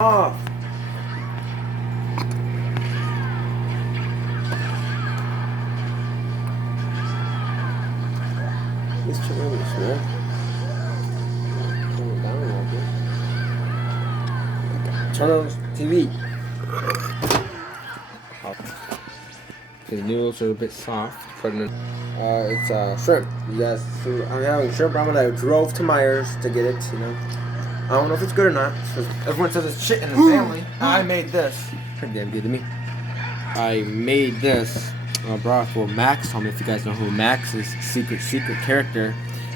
off. This chicken is small. Turn it down a little bit. Turn on the TV. The noodles are a bit soft. Putting in. It's shrimp. You guys, so I'm having shrimp ramen. I drove to Myers to get it. You know, I don't know if it's good or not. Everyone says it's shit in the family. I made this. Pretty damn good to me. I made this broth. Well, Max told me, if you guys know who Max is, secret character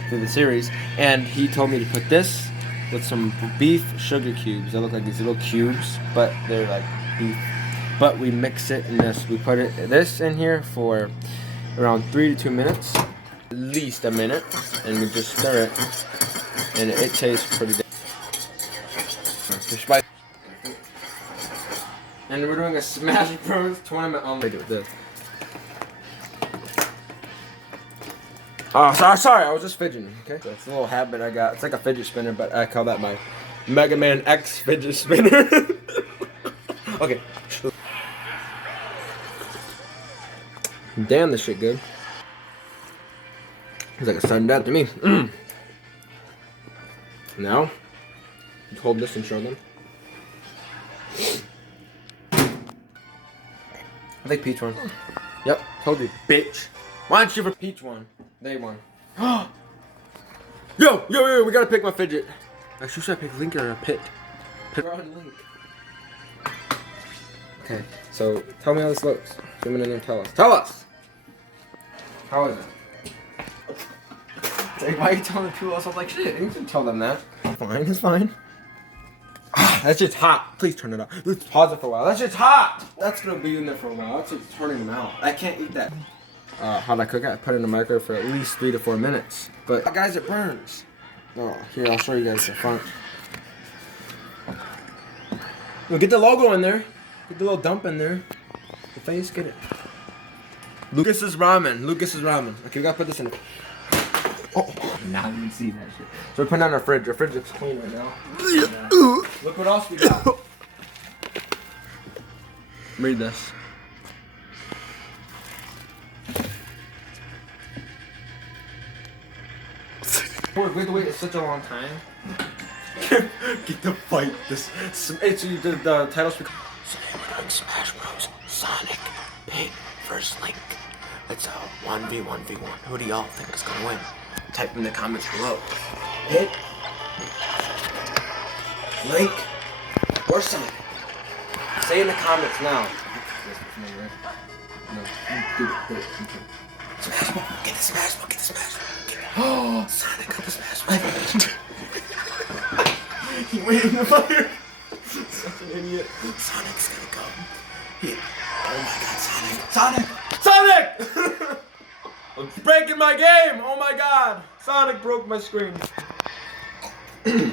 through the series, and he told me to put this with some beef sugar cubes. They look like these little cubes, but they're like beef. But we mix it in this. We put this in here for around 3 to 2 minutes, at least a minute, and we just stir it, and it tastes pretty good. And we're doing a Smash Bros. Tournament on with this. Oh, sorry, I was just fidgeting, okay? That's a little habit I got. It's like a fidget spinner, but I call that my Mega Man X fidget spinner. Okay. Damn, this shit good. It's like a sudden death to me. Now, hold this and show them. I think peach one. Yep, told you, bitch. Why don't you for peach one? They won. Yo, we gotta pick my fidget. Actually, should I pick Link or a Pit? We're on Link. Okay, so tell me how this looks. Zoom in and tell us. Tell us! How is it? Like, why are you telling the people else? I was like, shit, you can tell them that. Fine, it's fine. That shit's hot. Please turn it off. Let's pause it for a while. That shit's hot! That's gonna be in there for a while. That's just turning them out. I can't eat that. How'd I cook it? I put it in the microwave for at least 3 to 4 minutes. But, guys, it burns. Oh, here, I'll show you guys the front. Well, get the logo in there. Get the little dump in there. The face, get it. Lucas's Ramen. Okay, we gotta put this in. Oh, now you can see that shit. So we're putting on our fridge. Our fridge is clean right now. Look what else we got. Read this. We have to wait such a long time. Get the fight. This. It's the title speak. So we're doing Smash Bros. Sonic Pink vs. Link. It's a 1v1v1. Who do y'all think is gonna win? Type in the comments below. Hit Link or Sonic. Say in the comments now. No, Smash Ball. Get the Smash Ball. Get the Smash Ball. Oh, Sonic got the Smash Ball. He went in the fire. Such an idiot. Sonic's gonna go. Oh my God, Sonic! I'm breaking my game! Oh my God! Sonic broke my screen. Go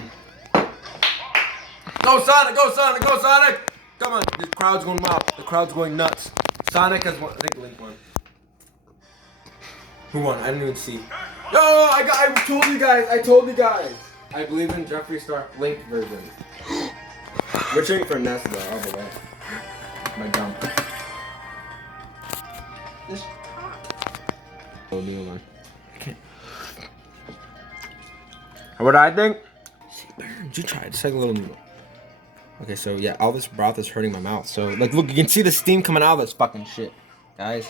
Sonic! Go Sonic! Go Sonic! Come on, the crowd's going wild. The crowd's going nuts. Sonic has won. I think Link won. Who won? I didn't even see. Yo, I told you guys. I believe in Jeffree Star Link version. We're cheering for Ness though, all the way. My dump. This oh, needle on. I can't. What do I think? See, burns. You try it. Just like a little noodle. Okay, so yeah, all this broth is hurting my mouth. So like, look, you can see the steam coming out of this fucking shit, guys.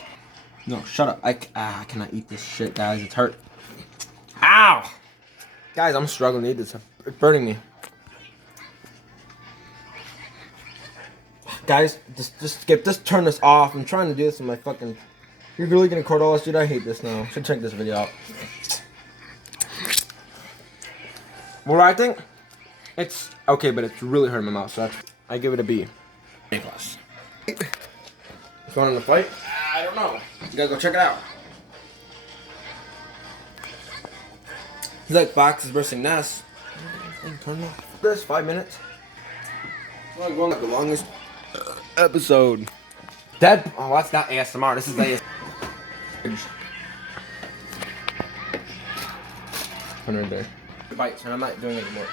No, shut up. I cannot eat this shit, guys. It's hurt. Ow! Guys, I'm struggling to eat this. It's burning me. Guys, just turn this off. I'm trying to do this in my fucking... You're really gonna record all this, dude? I hate this now. Should check this video out. What do I think? It's okay, but it's really hurting my mouth, so I give it a B. A+. Going in the fight? I don't know. You gotta go check it out. It's like Fox versus Ness. Turn off. This 5 minutes. It's like going like the longest episode. Dead. Oh, that's not ASMR. This is ASMR. Put her in there. Bites, and I'm not doing it anymore.